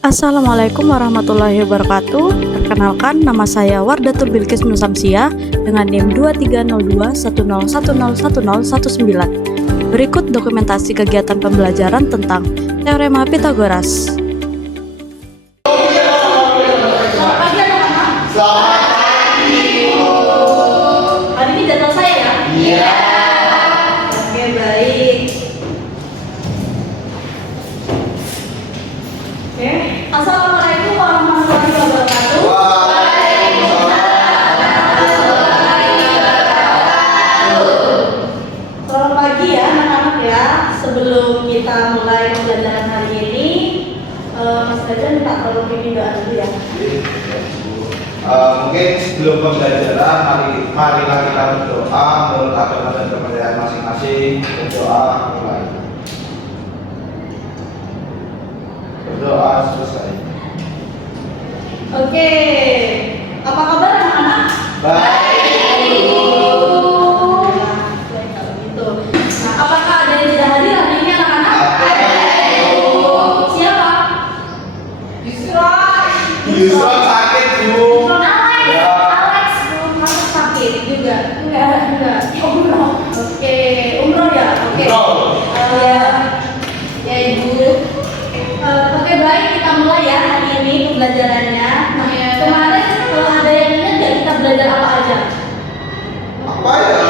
Assalamualaikum warahmatullahi wabarakatuh. Perkenalkan, nama saya Wardatul Bilqis Nusamsia dengan NIM 230210101019. Berikut dokumentasi kegiatan pembelajaran tentang Teorema Pitagoras. Hari ini jadwal saya ya? Iya. Oke, baik. Oke, Assalamualaikum warahmatullahi wabarakatuh. Selamat pagi ya anak-anak ya. Sebelum kita mulai pembelajaran hari ini, Mas Gajan minta tolong bimbing doa dulu ya. Mungkin sebelum pembelajaran, marilah kita berdoa menurut agama dan kepercayaan masing-masing. Berdoa mulai. Berdoa selesai. Oke, apa kabar anak-anak? Baik. Baik kalau gitu. Nah, apakah ada yang tidak hadir hari ini anak-anak? Siapa? Yusuf sakit bu. Ya. Alex belum masuk sakit juga. Enggak. Umroh. Oke, umroh ya. Oke. Ya ibu. Oke baik, kita mulai ya hari ini pembelajarannya. Nah, kemarin kalau ada yang ingat nggak kita belajar apa aja? Apa ya?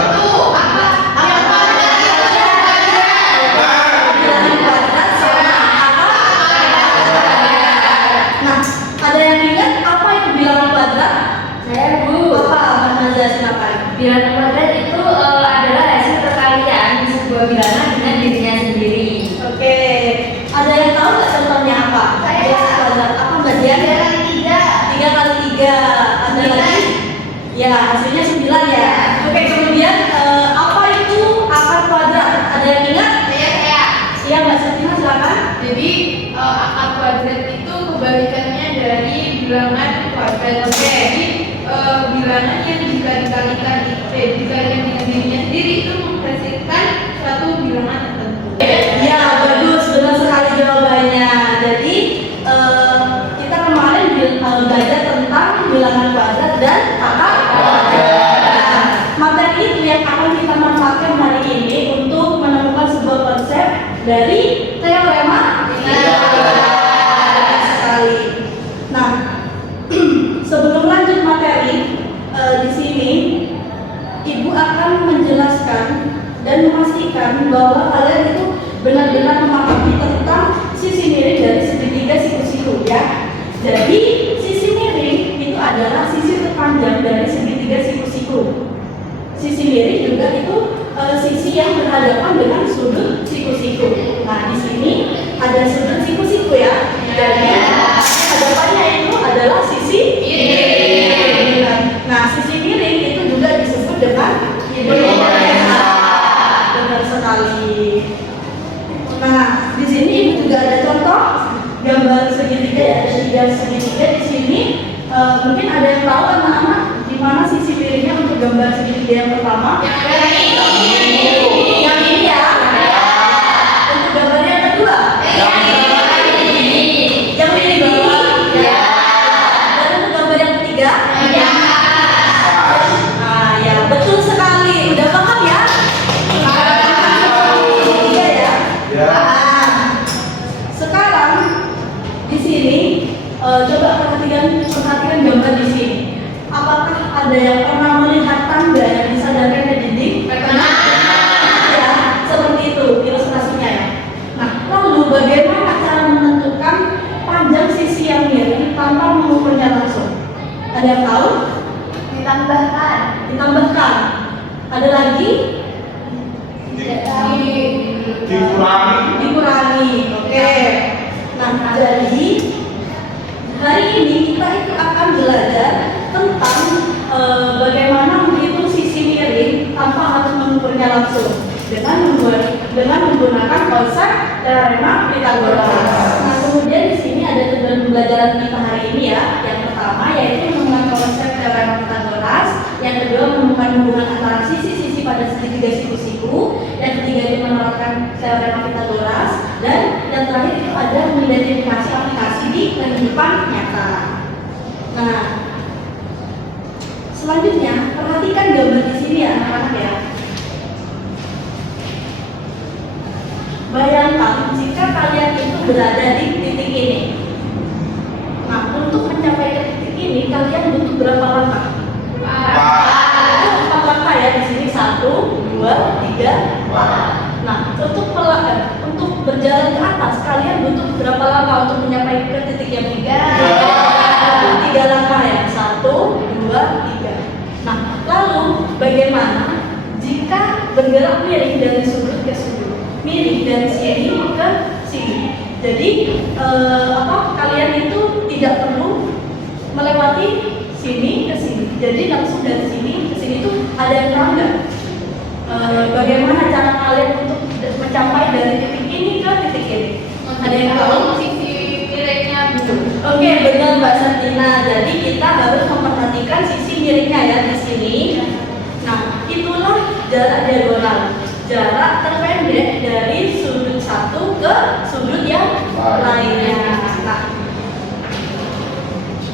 Nah, ada yang ingat apa itu bilangan kuadrat? Saya Bu. Apa, Mas Mazda, silakan. Bilangan kuadrat itu adalah hasil perkalian sebuah bilangan dengan dirinya sendiri. Oke, ada yang tahu nggak contohnya apa? Saya. Bilangan kuadrat apa Mbak Dian? 3 kali 3. Ada lagi? Ya, hasilnya 9 ya. Oke, kemudian apa itu akar kuadrat? Ada yang ingat? Saya. Iya, Mbak Septina silakan. Jadi akar kuadrat itu kebalikannya dari bilangan kuadrat. Jadi bilangan yang jika dikalikan dengan dirinya sendiri itu menghasilkan suatu bilangan tertentu. Ya, bagus, benar sekali jawabannya. Jadi kita kemarin belajar tentang bilangan kuadrat dan akar kuadrat. Nah, materi itu yang akan kita manfaatkan hari ini untuk menemukan sebuah konsep dari teorema Pitagoras sekali. Nah, sebelum lanjut materi di sini, Ibu akan menjelaskan dan memastikan bahwa kalian itu benar-benar memahami tentang sisi miring dari segitiga siku-siku ya. Jadi sisi miring itu adalah sisi terpanjang dari segitiga siku-siku. Sisi miring juga itu sisi yang berhadapan dengan sudut siku-siku. Nah, di sini ada sudut siku-siku ya. Jadi hadapannya itu adalah sisi miring. Nah, sisi miring itu juga disebut dengan hipotenuse. Benar sekali. Nah, di sini ibu juga ada contoh gambar segitiga ya, ada 3 segitiga di sini. Mungkin ada yang tahu anak-anak di mana sisi miringnya untuk gambar segitiga yang pertama? Yang ini ya. Untuk gambar yang kedua? Yang ini bawah. Dan untuk gambar yang ketiga? Nah, ya betul sekali. Udah paham ya? Segitiga ya. Ya. Nah, sekarang di sini coba perhatikan gambar di sini. Apakah ada yang pernah melihat tanda yang disandarkan ke dinding? Ya, seperti itu ilustrasinya ya. Nah, lalu bagaimana cara menentukan panjang sisi yang miring tanpa mengukurnya langsung? Ada yang tahu? Ditambahkan. Ada lagi? Dikurangi. Oke. Nah, jadi hari ini kita itu akan belajar tentang bagaimana menghitung sisi miring tanpa harus mengukurnya langsung dengan menggunakan konsep teorema Pitagoras. Nah, kemudian di sini ada tujuan pembelajaran kita hari ini ya. Yang pertama yaitu menemukan konsep teorema Pitagoras, yang kedua menemukan hubungan antara sisi-sisi pada segitiga siku-siku, yang ketiga itu menerapkan teorema Pitagoras, dan yang terakhir itu ada mengidentifikasi aplikasi di kehidupan nyata. Nah, selanjutnya perhatikan gambar di sini ya anak-anak ya. Bayangkan jika kalian itu berada di titik ini. Nah, untuk mencapai ke titik ini kalian butuh berapa langkah? Itu 4 langkah ya di sini, 1, 2, 3, 4. Nah, untuk berjalan ke atas kalian butuh berapa langkah untuk mencapai ke titik yang 3? 3 langkah ya, 1, 2, 3. Nah, lalu bagaimana jika bergerak miring dari sudut ke sudut, miring dari sini ke sini? Jadi kalian itu tidak perlu melewati sini ke sini. Jadi langsung dari sini ke sini itu ada yang tahu nggak? Bagaimana cara kalian untuk mencapai dari titik ini ke titik ini? Ada yang tahu? Sisi miringnya Bu. Oke, benar Mbak Santina. Jadi kita harus memperhatikan sisi miringnya ya di sini. Nah, itulah jarak diagonal. Jarak terpendek dari sudut satu ke sudut yang lainnya. Nah,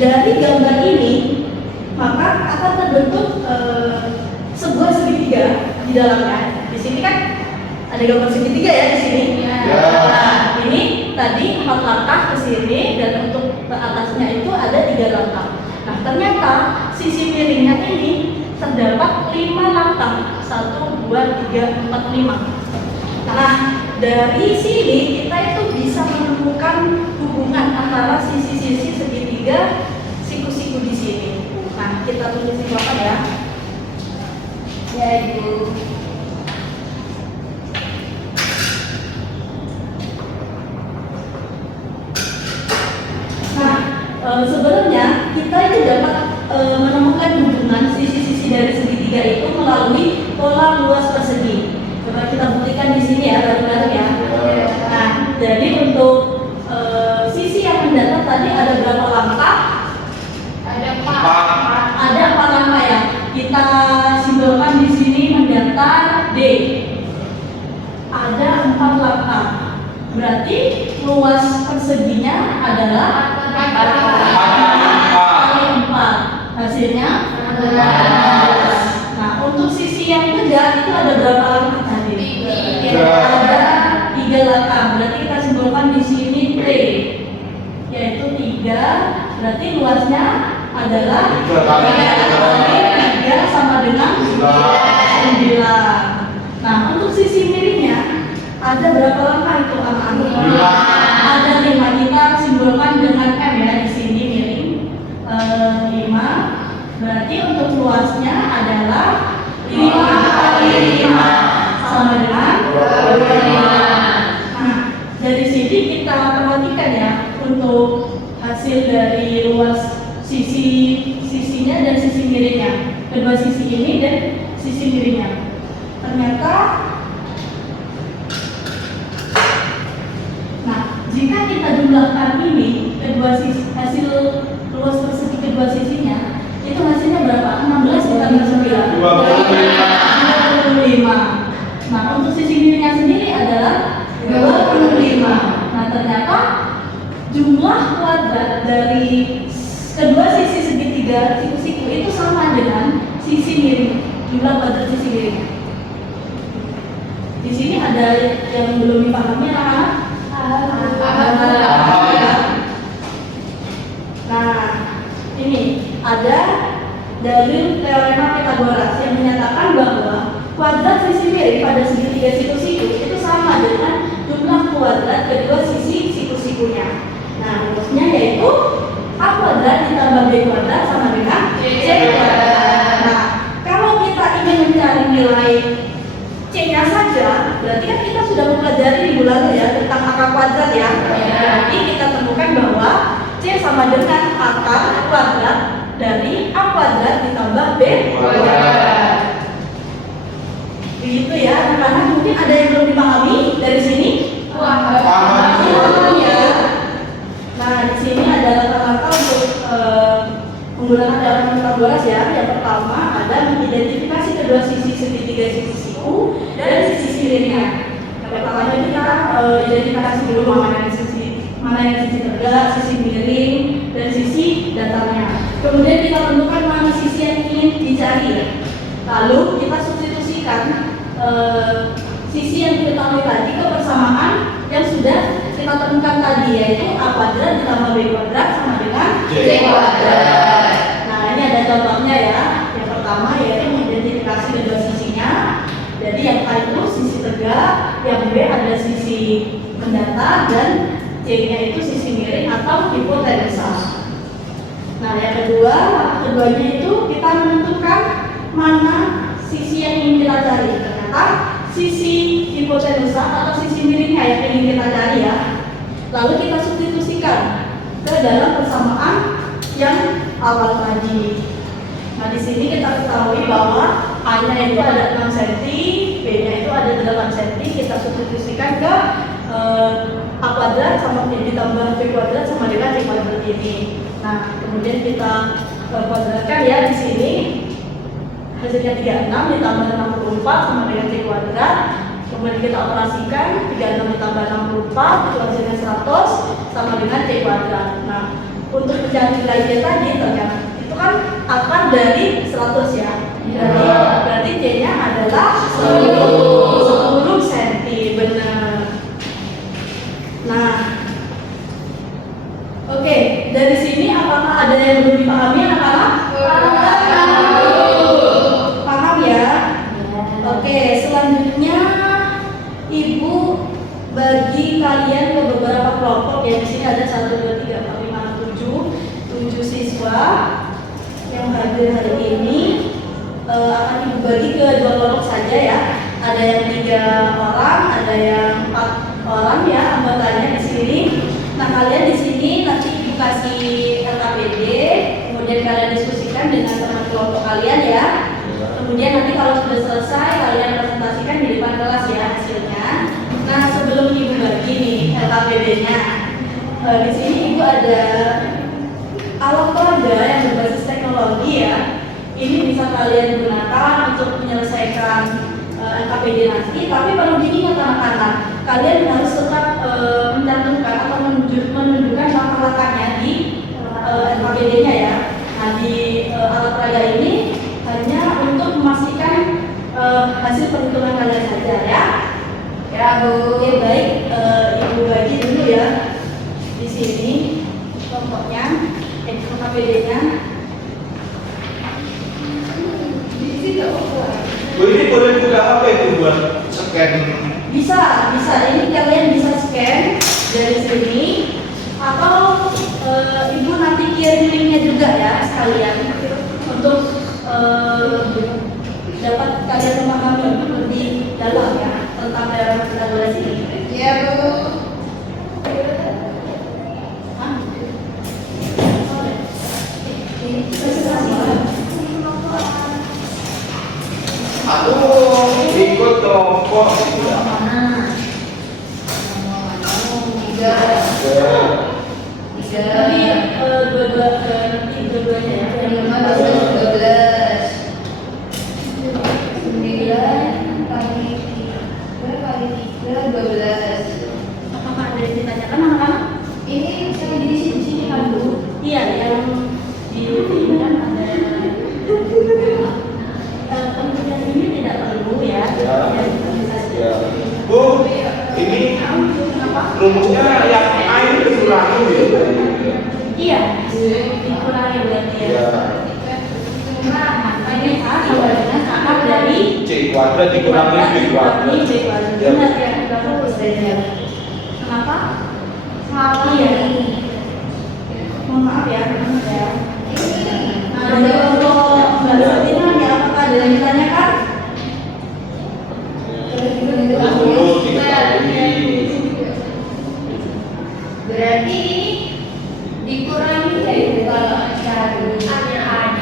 dari gambar ini maka akan terbentuk sebuah segitiga di dalamnya. Di sini kan ada gambar segitiga ya di sini. Ya. Nah, ini tadi 4 langkah ke sini dan untuk ke atasnya itu ada 3 langkah. Nah, ternyata sisi miringnya ini terdapat 5 langkah. 1, 2, 3, 4, 5. Nah, dari sini kita itu bisa menemukan hubungan antara sisi-sisi segitiga siku-siku di sini. Nah, kita tulis di papan ya. Ya, Ibu. Nah, sebenarnya kita itu dapat menemukan hubungan sisi-sisi dari segitiga itu melalui pola luas persegi. Coba kita buktikan di sini ya bareng-bareng ya. Nah, jadi untuk sisi yang mendatar tadi ada berapa langkah? Ada 4. Ada 4 langkah ya. Kita simbolkan di sini mendatar D. Ada 4 langkah. Berarti luas perseginya adalah 4. Hasilnya 14. Nah, untuk sisi yang tegak itu ada berapa langkah tadi? 3. Ada 3 langkah. Berarti kita simbolkan di sini T, yaitu 3. Berarti luasnya adalah 3 sama dengan 9. Nah, untuk sisi miringnya ada berapa langkah itu anak-anak? Ada 5. Kita simbolkan dengan M ya di sini miring 5. Berarti untuk luasnya adalah 5 kali 5 sama dengan 25. Nah, dari sini kita perhatikan ya untuk hasil dari luas sisinya dan sisi miringnya, kedua sisi ini dan sisi miringnya. Ternyata, nah jika kita jumlahkan ini kedua sisi, hasil luas persegi kedua sisinya itu hasilnya berapa? 16 ditambah 9 25. Nah, untuk sisi miringnya sendiri adalah 25. Nah, ternyata jumlah kuadrat dari kedua sisi segitiga siku-siku itu sama dengan sisi miring, jumlah kuadrat sisi miringnya. Di sini ada yang belum dipahami anak-anak? Nah, ini ada dalil teorema Pythagoras yang menyatakan bahwa kuadrat sisi miring pada segitiga siku-siku itu sama dengan jumlah kuadrat kedua sisi siku-sikunya. Nah, rumusnya yaitu A kuadrat ditambah B kuadrat sama dengan C kuadrat. Nah, kalau kita ingin mencari nilai C-nya saja, berarti kan kita sudah mempelajari di bulan ya tentang akar kuadrat ya. Berarti kita temukan bahwa C sama dengan akar kuadrat dari A kuadrat ditambah B kuadrat. Begitu ya, anak-anak. Mungkin ada yang belum dipahami dari sini? Ya. Nah, di sini ada langkah-langkah untuk menggunakan teorema Pythagoras ya. Yang pertama ada mengidentifikasi kedua sisi segitiga siku dan sisi miringnya. Yang pertama itu kita identifikasi dulu mana yang sisi tegak, sisi miring, Kemudian kita tentukan mana sisi yang ingin dicari ya. Lalu kita substitusikan sisi yang diketahui tadi ke persamaan yang sudah kita temukan tadi, yaitu A kuadrat ditambah B kuadrat sama dengan C kuadrat. Nah, ini ada contohnya ya. Yang pertama yaitu mengidentifikasi kedua sisinya. Jadi yang A itu sisi tegak, yang B ada sisi mendatar, dan C-nya itu sisi miring atau hipotenusa. Nah, yang keduanya itu kita menentukan mana sisi yang ingin kita cari. Ternyata sisi hipotenusa atau sisi miringnya yang ingin kita cari ya. Lalu kita substitusikan ke dalam persamaan yang awal tadi. Nah, di sini kita ketahui bahwa A-nya itu ada 6 cm, B-nya itu ada 8 cm. Kita substitusikan ke A kuadrat sama ditambah B kuadrat sama dengan C kuadrat ini. Nah, kemudian kita kuadratkan ya di sini. Hasilnya 36 ditambah 64 sama dengan C kuadrat. Kemudian kita operasikan 36 ditambah 64 itu hasilnya 100 sama dengan C kuadrat. Nah, untuk mencari nilainya tadi ternyata itu kan akar dari 100 ya. Berarti C-nya adalah 10 cm, benar. Nah, oke, dari sini apakah ada yang belum dipahami anak-anak? Paham ya? Oke, selanjutnya Ibu bagi kalian ke beberapa kelompok ya. Di sini ada 1, 2, 3, 4, 5, 7 siswa yang hadir hari ini. Akan Ibu bagi ke 2 kelompok saja ya. Ada yang 3 orang, ada yang 4 orang ya anggotanya di sini. Nah, kalian di sini nanti Ibu kasih LKPD, kemudian kalian diskusikan dengan teman kelompok kalian ya. Kemudian nanti kalau sudah selesai kalian presentasikan di depan kelas ya hasilnya. Nah, sebelum Ibu bagi nih LKPD-nya, di sini Ibu ada alat peraga yang berbasis teknologi ya. Ini bisa kalian gunakan untuk menyelesaikan LKPD nanti. Tapi perlu diingat anak-anak, kalian harus tetap mencantumkan atau menunjukkan langkah-langkahnya di LKPD-nya ya. Nah, di alat peraga ini hanya untuk memastikan hasil perhitungan kalian saja ya. Ya Bu. Oke, baik, Ibu bagi dulu ya. Di sini kelompoknya, LKPD-nya. Di sini Bu, ini boleh juga apa itu buat scan? Bisa. Ini kalian bisa scan dari sini atau Ibu nanti kirim linknya juga ya sekalian untuk dapat kalian memahami lebih dalam ya tentang daerah kolaborasi ini. Iya Bu. Aduh, ikut kelompok tidak. Tapi dua-duanya ya. Yang 12. apakah ada yang ditanyakan anak-anak? Ini saya di sini kan Bu. Iya, yang di sini kan ada kemudian ini tidak perlu ya. Ya. Bu, ini rumusnya yang A ini dikurangi gitu. Iya, dikurangi berarti ya. Ya. Ini A sama dengan akar dari C kuadrat dikurangi B kuadrat. C kuadrat. Ya. Benar ya, kenapa? Iya. Mohon maaf ya, benar ya. Nah, dari kelompok Mbak Satina ya, apakah ada yang ditanyakan? Dulu diketahui. Berarti dikurangi dari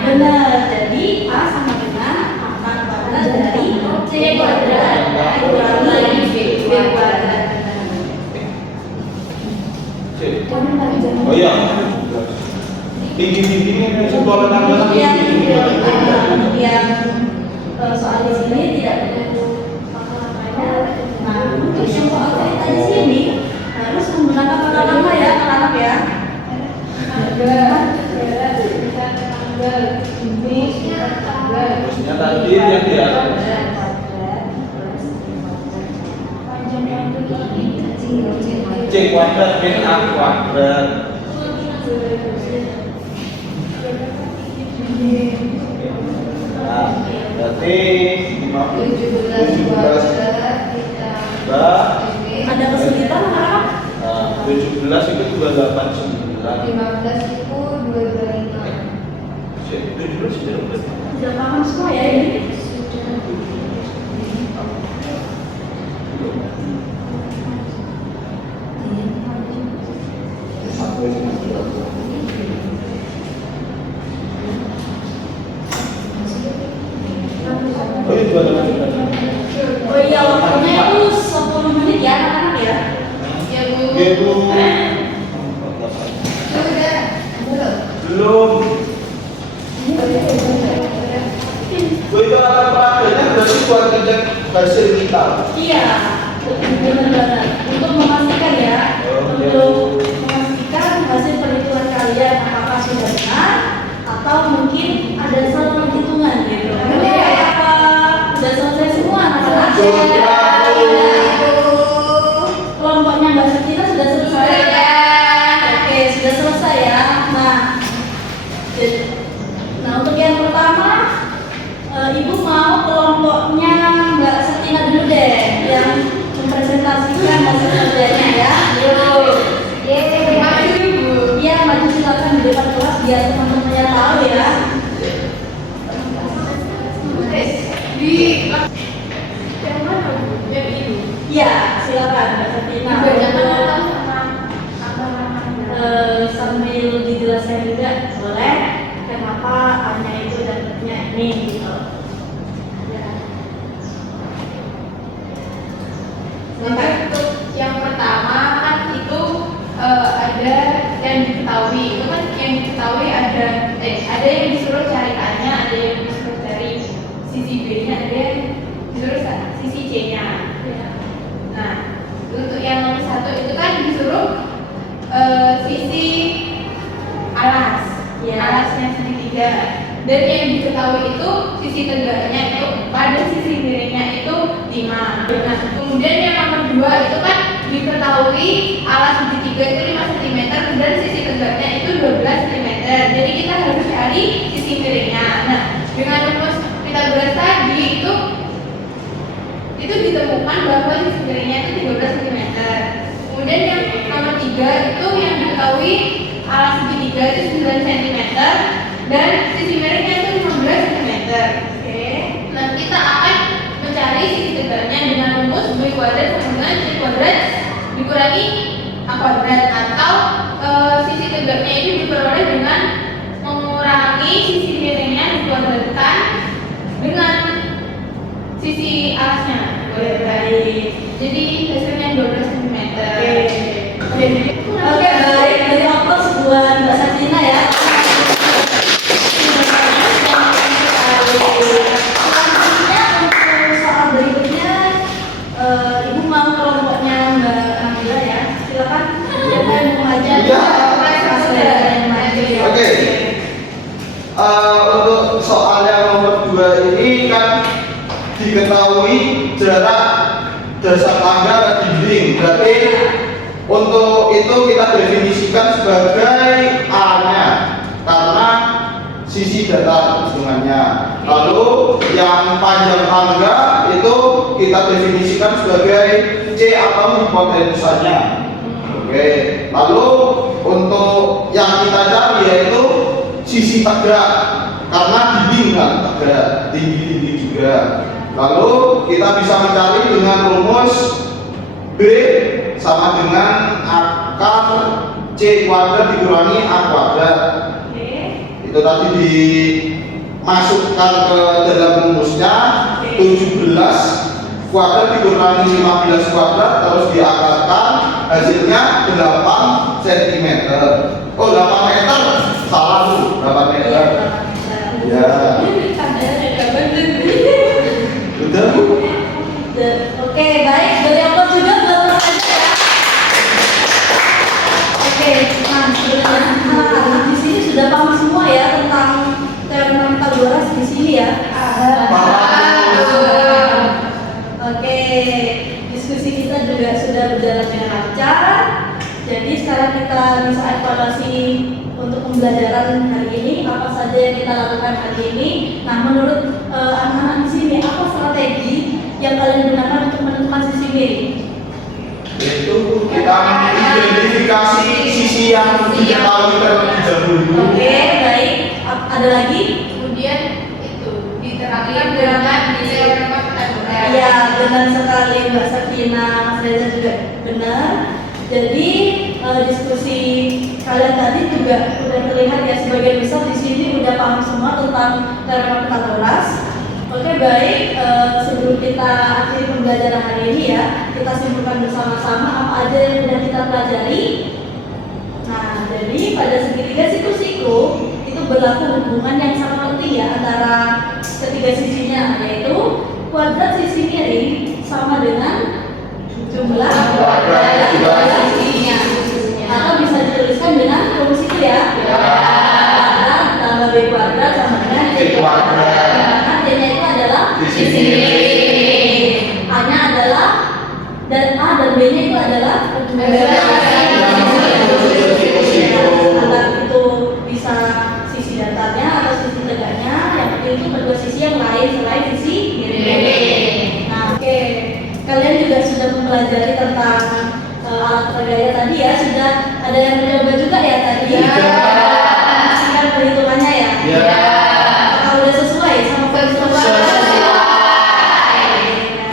Benar, jadi A sama dengan akar kuadrat dari C kuadrat dikurangi B kuadrat. C. Oh iya. Tinggi-tingginya sekolah tanggal tinggi. Yang soal di sini tidak perlu langkah-langkahnya. Nah, untuk yang soal cerita di sini harus menggunakan kata-kata ya, anak-anak ya. tanggal rumusnya tanggal Rumusnya tadi yang di atas. C kuadrat min A kuadrat. Nah, berarti 17 Ada kesulitan apa? 17 itu 289. 15 itu 225. 17 sudah berapa? Sudah paham semua ya ini? Oh iya, 289. Oh iya, waktunya itu 10 menit ya anak-anak ya? Ya Bu. Iya, Bu. Sudah. Belum. Bu, itu alat peraganya berarti buat ngecek hasil kita. Iya, benar-benar. Untuk memastikan ya, Oh, iya. untuk memastikan hasil perhitungan kalian apakah sudah benar atau mungkin ada salah penghitungan gitu. Ini apa sudah selesai semua anak-anak? Sudah, Bu. Kelompoknya Mbak Sakina sudah selesai. Oke, sudah selesai ya. Nah untuk yang pertama, Ibu mau kelompoknya Mbak Sakina dulu deh yang mempresentasikan hasil kerjanya ya. Yuk. Maju Bu. Iya, maju silakan di depan kelas biar teman-temannya tahu ya. Di yang mana Bu? Yang ini. Iya, silakan Mbak Sakina. Dibacakan atau sama Sambil dijelaskan juga boleh kenapa hanya itu dapatnya ini gitu. Ya. Untuk yang pertama kan itu ada yang diketahui. Itu kan yang diketahui ada yang disuruh cari A-nya, ada yang disuruh cari sisi B-nya, ada yang disuruh sisi C-nya. Nah, untuk yang nomor 1 itu kan disuruh sisi alas, Ya. alasnya segitiga. Dan yang diketahui itu sisi tegaknya itu pada sisi miringnya itu 5. Nah, kemudian yang nomor 2 itu kan diketahui alas segitiga itu 5 cm dan sisi tegaknya itu 12 cm. Jadi kita harus cari sisi miringnya. Nah, dengan rumus Pythagoras tadi itu ditemukan bahwa sisi miringnya itu 13 cm. Kemudian yang nomor 3 itu yang diketahui alas segitiga itu 9 cm dan sisi miringnya itu 15 cm. Oke. Nah, kita akan mencari sisi tegaknya dengan rumus B kuadrat sama dengan C kuadrat dikurangi A kuadrat, atau sisi tegaknya itu diperoleh dengan mengurangi sisi miringnya dikuadratkan dengan sisi alasnya. Jadi hasilnya 12 cm. Oke, baik. Dari aplaus buat Mbak Sakina ya. Selanjutnya untuk soal berikutnya, Ibu mau kelompoknya Mbak Nabila ya. Silakan. Siapa yang mau ngajar? Iya. Yang maju ya. Oke. Untuk soal yang nomor 2 ini kan diketahui jarak dasar tangga dan dinding. Berarti untuk itu kita definisikan sebagai A-nya karena sisi datar hitungannya. Lalu yang panjang tangga itu kita definisikan sebagai C atau hipotenusanya. Oke. Lalu untuk yang kita cari yaitu sisi tegak karena dinding kan tegak, tinggi juga. Lalu kita bisa mencari dengan rumus B sama dengan akar C kuadrat dikurangi A kuadrat. Itu tadi dimasukkan ke dalam rumusnya 17 kuadrat dikurangi 15 kuadrat terus diakarkan, hasilnya 8 cm. Oh, 8 meter. Salah Bu, 8 meter. Ya. Udah Bu. Oke, baik. Dari aplaus juga buat Mbak Nabila ya. Oke, nah sebenarnya anak-anak di sini sudah paham semua ya tentang untuk pembelajaran hari ini, apa saja yang kita lakukan hari ini. Nah, menurut anak-anak di sini, apa strategi yang kalian gunakan untuk menentukan sisi miring? Yaitu kita mengidentifikasi sisi yang diketahui terlebih dahulu. Oke, baik. Ada lagi? Kemudian itu diterapkan dengan teorema Pythagoras. Iya, benar sekali Mbak Sakina, Mas Reza juga benar. Jadi diskusi kalian tadi juga udah terlihat ya, sebagian besar di sini udah paham semua tentang teorema Pythagoras. Oke, baik. Sebelum kita akhiri pembelajaran hari ini ya, kita simpulkan bersama-sama apa aja yang sudah kita pelajari. Nah, jadi pada segitiga siku-siku itu berlaku hubungan yang sangat penting ya antara ketiga sisinya, yaitu kuadrat sisi miring sama dengan jumlah kuadrat sisinya. Atau bisa dituliskan dengan rumus itu ya. Kuadrat tambah b kuadrat sama dengan c kuadrat. Karena c-nya itu adalah sisi miring. A-nya adalah dan A dan B-nya itu adalah antara itu bisa sisi datarnya atau sisi tegaknya, yang penting itu kedua sisi yang lain selain sisi miring. Nah, oke. Kalian juga sudah mempelajari tentang alat pergaya tadi ya, sudah ada yang mencoba juga ya tadi ya. Pastikan perhitungannya ya. Iya. Apakah udah sesuai sama perhitungan?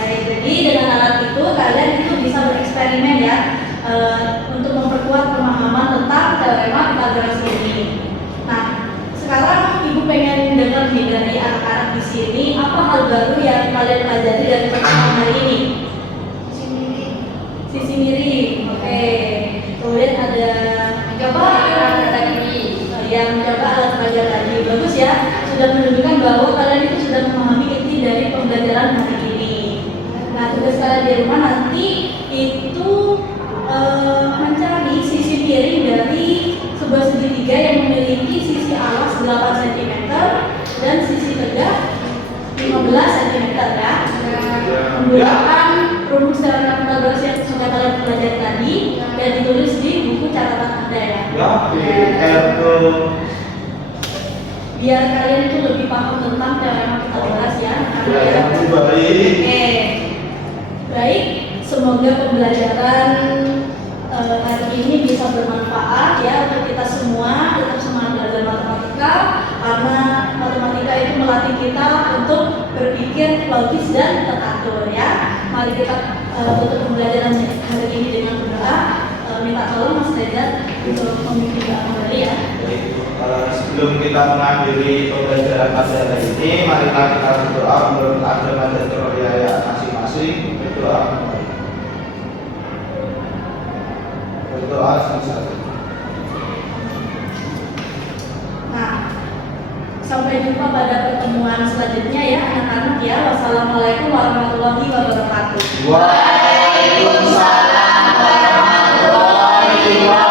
Jadi dengan alat itu kalian itu bisa bereksperimen ya, untuk memperkuat pemahaman tentang teorema Pythagoras ini. Nah, sekarang ibu pengen dengar nih dari anak-anak di sini, apa hal baru yang kalian pelajari dari pertemuan hari ini? Sisi miring, oke. Kemudian ada Mencoba alat tadi. yang mencoba alat pelajar tadi, bagus ya. Sudah menunjukkan bahwa kalian itu sudah memahami inti dari pembelajaran hari ini. Nah, tugas kalian di rumah nanti itu mencari sisi miring dari sebuah segitiga yang memiliki sisi alas 8 cm dan sisi tegak 15 cm ya. Menggunakan rumus teorema Pythagoras yang sudah kalian pelajari tadi dan ditulis di buku catatan Anda ya. Biar kalian itu lebih paham tentang teorema Pythagoras ya. Oke. Baik, semoga pembelajaran hari ini bisa bermanfaat ya untuk kita semua. Tetap semangat belajar matematika karena matematika itu melatih kita untuk berpikir logis dan teratur ya. Mari kita tutup pembelajaran hari ini dengan berdoa. Minta tolong Mas Reza untuk memimpin doa kembali ya. Sebelum kita mengakhiri pembelajaran pada hari ini, marilah kita berdoa menurut agama dan kepercayaan masing-masing. Berdoa kembali. Berdoa sama-sama. Nah, sampai jumpa pada pertemuan selanjutnya ya anak-anak ya. Wassalamualaikum warahmatullahi wabarakatuh. Waalaikumsalam warahmatullahi wabarakatuh.